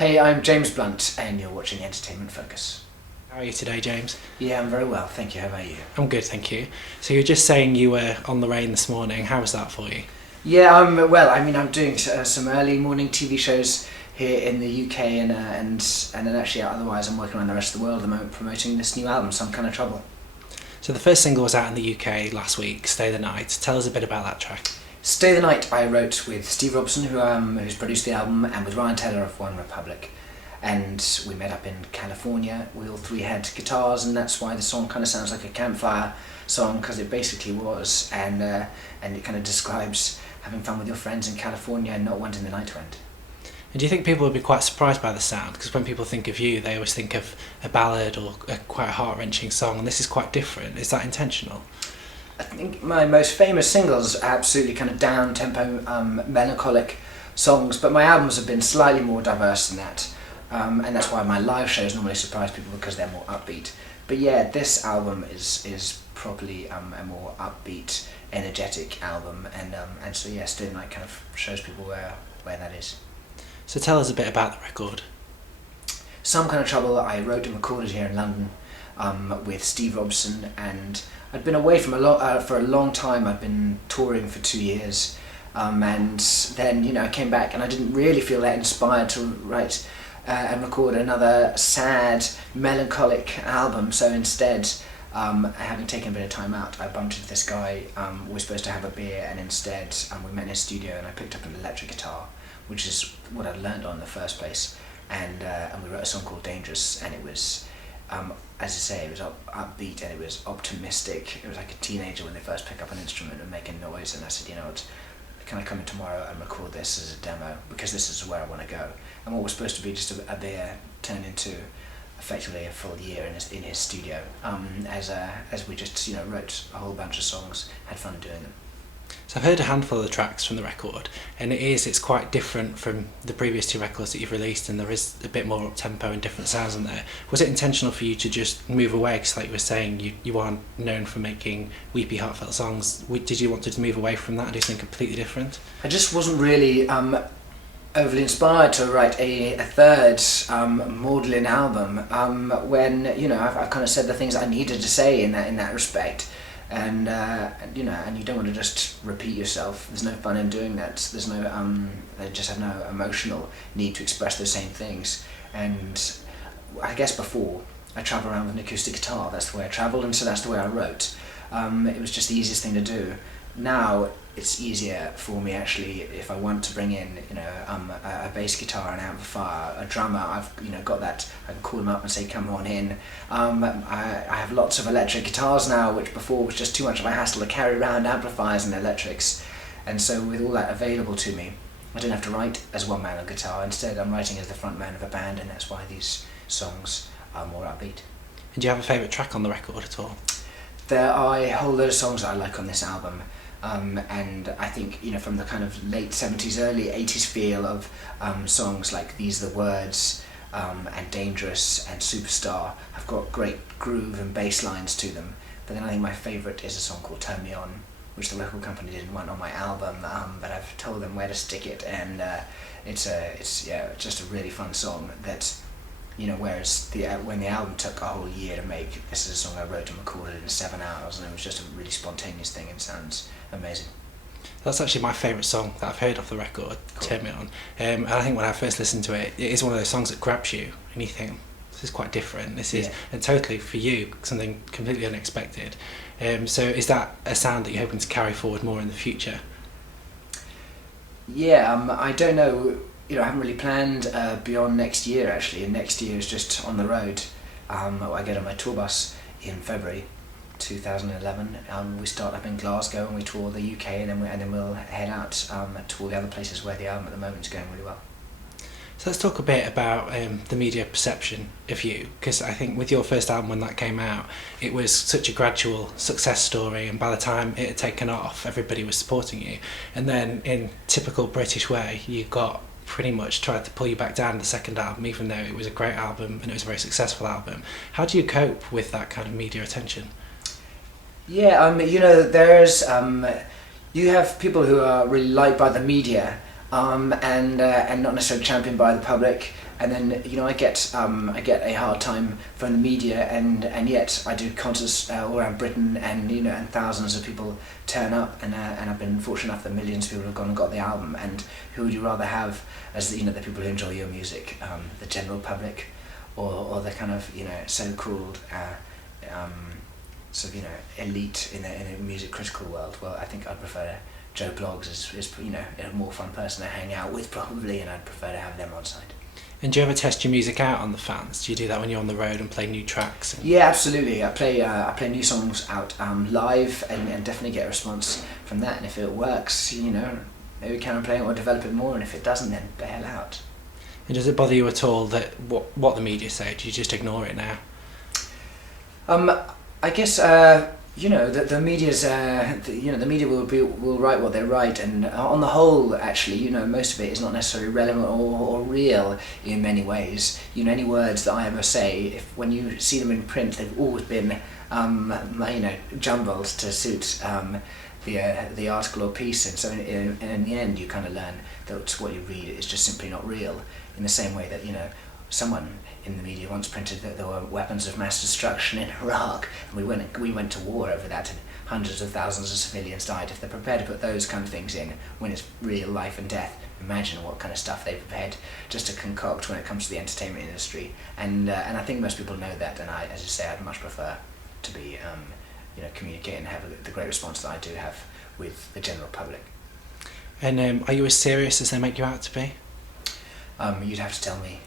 Hey, I'm James Blunt, and you're watching Entertainment Focus. How are you today, James? Yeah, I'm very well, thank you. How about you? I'm good, thank you. So you were just saying you were on the rain this morning. How was that for you? Yeah, I'm doing some early morning TV shows here in the UK, and then actually otherwise I'm working around the rest of the world at the moment promoting this new album, Some Kind of Trouble. So the first single was out in the UK last week, Stay the Night. Tell us a bit about that track. Stay the Night I wrote with Steve Robson, who's produced the album, and with Ryan Taylor of One Republic. And we met up in California. We all three had guitars, and that's why the song kind of sounds like a campfire song, because it basically was. And it kind of describes having fun with your friends in California and not wanting the night to end. And do you think people would be quite surprised by the sound? Because when people think of you, they always think of a ballad or a quite heart-wrenching song, and this is quite different. Is that intentional? I think my most famous singles are absolutely kind of down-tempo, melancholic songs, but my albums have been slightly more diverse than that. And that's why my live shows normally surprise people, because they're more upbeat. But yeah, this album is probably a more upbeat, energetic album, and so yeah, Stay the Night kind of shows people where that is. So tell us a bit about the record. Some Kind of Trouble I wrote and recorded here in London with Steve Robson, and I'd been away for a long time. I'd been touring for 2 years, and then I came back and I didn't really feel that inspired to write and record another sad, melancholic album. So instead, having taken a bit of time out, I bumped into this guy. We were supposed to have a beer, and instead we met in his studio, and I picked up an electric guitar, which is what I'd learned on in the first place, and we wrote a song called Dangerous, and it was, as I say, it was upbeat and it was optimistic. It was like a teenager when they first pick up an instrument and make a noise, and I said, what, can I come in tomorrow and record this as a demo, because this is where I want to go. And what was supposed to be just a beer turned into effectively a full year in his studio, as we just wrote a whole bunch of songs, had fun doing them. So I've heard a handful of the tracks from the record, and it's quite different from the previous two records that you've released, and there is a bit more up-tempo and different sounds in there. Was it intentional for you to just move away, because like you were saying, you aren't known for making weepy, heartfelt songs? Did you want to move away from that and do something completely different? I just wasn't really overly inspired to write a third maudlin album when I've kind of said the things I needed to say in that respect. And you don't want to just repeat yourself. There's no fun in doing that. There's no, they just have no emotional need to express those same things. And I guess before, I travelled around with an acoustic guitar. That's the way I travelled, and so that's the way I wrote. It was just the easiest thing to do. Now it's easier for me actually if I want to bring in a bass guitar, an amplifier, a drummer. I've got that. I can call them up and say come on in. I have lots of electric guitars now, which before was just too much of a hassle to carry around amplifiers and electrics. And so with all that available to me, I don't have to write as one man on guitar. Instead, I'm writing as the front man of a band, and that's why these songs are more upbeat. And do you have a favourite track on the record at all? There are a whole load of songs that I like on this album. And I think from the kind of late 70s, early 80s feel of songs like These Are the Words and Dangerous and Superstar have got great groove and bass lines to them. But then I think my favourite is a song called Turn Me On, which the record company didn't want on my album, but I've told them where to stick it, and it's just a really fun song that whereas when the album took a whole year to make, this is a song I wrote and recorded in 7 hours, and it was just a really spontaneous thing and sounds amazing. That's actually my favourite song that I've heard off the record, cool. Turn Me On. And I think when I first listened to it, it is one of those songs that grabs you, and you think, this is quite different. This is, and totally for you, something completely unexpected. So is that a sound that you're hoping to carry forward more in the future? Yeah, I don't know. I haven't really planned beyond next year actually, and next year is just on the road. I get on my tour bus in February 2011. We start up in Glasgow and we tour the UK, and then we'll head out to all the other places where the album at the moment is going really well. So let's talk a bit about the media perception of you, because I think with your first album when that came out, it was such a gradual success story, and by the time it had taken off, everybody was supporting you. And then in typical British way, you got pretty much tried to pull you back down the second album, even though it was a great album and it was a very successful album. How do you cope with that kind of media attention? Yeah, there's you have people who are really liked by the media, and not necessarily championed by the public. And then I get a hard time from the media, and yet I do concerts all around Britain, and thousands of people turn up, and I've been fortunate enough that millions of people have gone and got the album. And who would you rather have as the people who enjoy your music, the general public, or the kind of so-called sort of elite in the music critical world? Well, I think I'd prefer Joe Bloggs is a more fun person to hang out with probably, and I'd prefer to have them on side. And do you ever test your music out on the fans? Do you do that when you're on the road and play new tracks? Yeah, absolutely. I play new songs out live, and definitely get a response from that. And if it works, maybe carry on playing it or develop it more. And if it doesn't, then bail out. And does it bother you at all that what the media say? Do you just ignore it now? I guess the media's the media will write what they write, and on the whole, actually, most of it is not necessarily relevant or real in many ways. Any words that I ever say, when you see them in print, they've always been jumbled to suit the article or piece, and so in the end, you kind of learn that what you read is just simply not real. In the same way that someone in the media once printed that there were weapons of mass destruction in Iraq, and we went to war over that, and hundreds of thousands of civilians died. If they're prepared to put those kind of things in when it's real life and death, imagine what kind of stuff they've prepared just to concoct when it comes to the entertainment industry. And I think most people know that, and as I say, I'd much prefer to be communicate and have the great response that I do have with the general public. And are you as serious as they make you out to be? You'd have to tell me.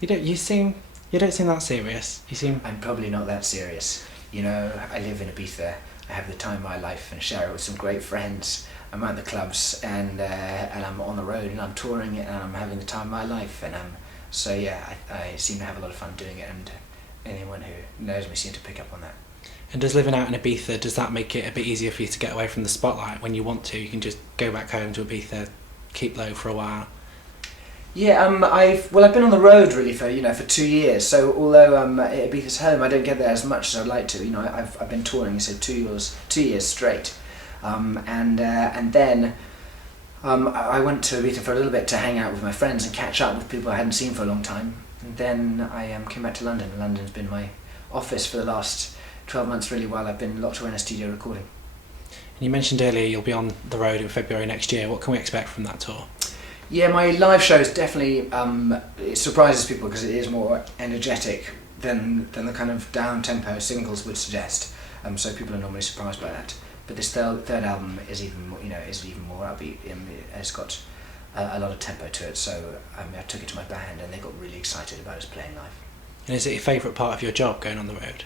You don't seem that serious. You seem... I'm probably not that serious. I live in Ibiza. I have the time of my life and share it with some great friends. I'm at the clubs, and I'm on the road, and I'm touring it, and I'm having the time of my life. And so yeah, I seem to have a lot of fun doing it, and anyone who knows me seems to pick up on that. And does living out in Ibiza, does that make it a bit easier for you to get away from the spotlight when you want to? You can just go back home to Ibiza, keep low for a while. Yeah, I've been on the road really for 2 years. So although Ibiza's home, I don't get there as much as I'd like to. I've been touring, so 2 years straight, and then I went to Ibiza for a little bit to hang out with my friends and catch up with people I hadn't seen for a long time. And then I came back to London. And London's been my office for the last 12 months really, while I've been locked away in a studio recording. And you mentioned earlier you'll be on the road in February next year. What can we expect from that tour? Yeah, my live shows definitely it surprises people because it is more energetic than the kind of down-tempo singles would suggest. So people are normally surprised by that. But this third album is even more, upbeat. It's got a lot of tempo to it. So I took it to my band, and they got really excited about us playing live. And is it your favourite part of your job, going on the road?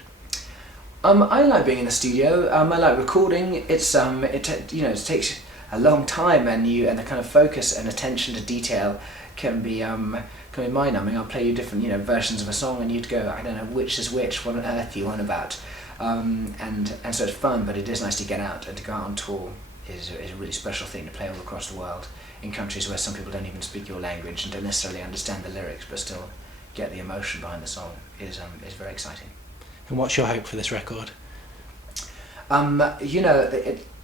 I like being in the studio. I like recording. It takes a long time, and the kind of focus and attention to detail can be mind-numbing. I'll play you different versions of a song, and you'd go, I don't know which is which. What on earth are you on about? And so it's fun, but it is nice to get out, and to go out on tour is a really special thing, to play all across the world in countries where some people don't even speak your language and don't necessarily understand the lyrics, but still get the emotion behind the song is very exciting. And what's your hope for this record?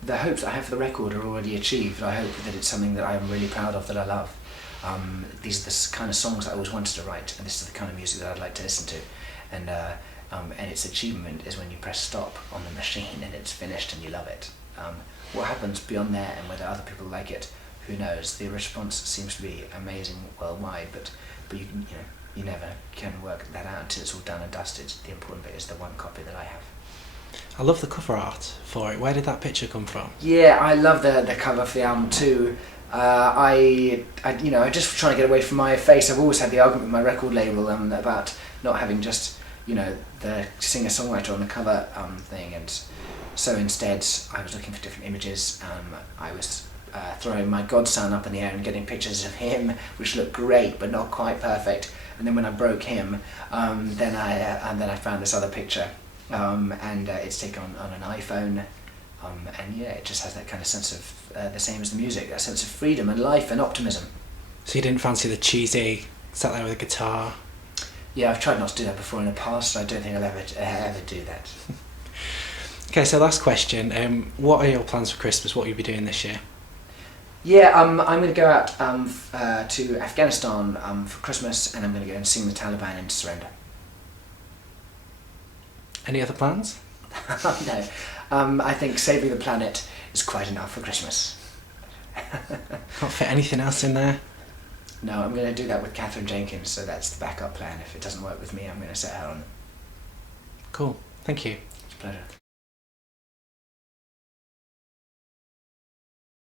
The hopes I have for the record are already achieved. I hope that it's something that I'm really proud of, that I love. These are the kind of songs I always wanted to write, and this is the kind of music that I'd like to listen to. And its achievement is when you press stop on the machine and it's finished and you love it. What happens beyond there, and whether other people like it, who knows? The response seems to be amazing worldwide, but you never can work that out until it's all done and dusted. The important bit is the one copy that I have. I love the cover art for it. Where did that picture come from? Yeah, I love the cover for the album too. I just trying to get away from my face. I've always had the argument with my record label about not having just the singer-songwriter on the cover thing, and so instead I was looking for different images. I was throwing my godson up in the air and getting pictures of him, which looked great but not quite perfect. And then when I broke him, then I found this other picture. And it's taken on an iPhone, and yeah, it just has that kind of sense of the same as the music, that sense of freedom and life and optimism. So you didn't fancy the cheesy, sat there with a guitar? Yeah, I've tried not to do that before in the past, and I don't think I'll ever do that. Okay, so last question. What are your plans for Christmas? What will you be doing this year? Yeah, I'm going to go out to Afghanistan for Christmas, and I'm going to go and sing the Taliban into surrender. Any other plans? No, I think saving the planet is quite enough for Christmas. Can't fit anything else in there? No, I'm going to do that with Catherine Jenkins, so that's the backup plan. If it doesn't work with me, I'm going to set her on it. Cool, thank you. It's a pleasure.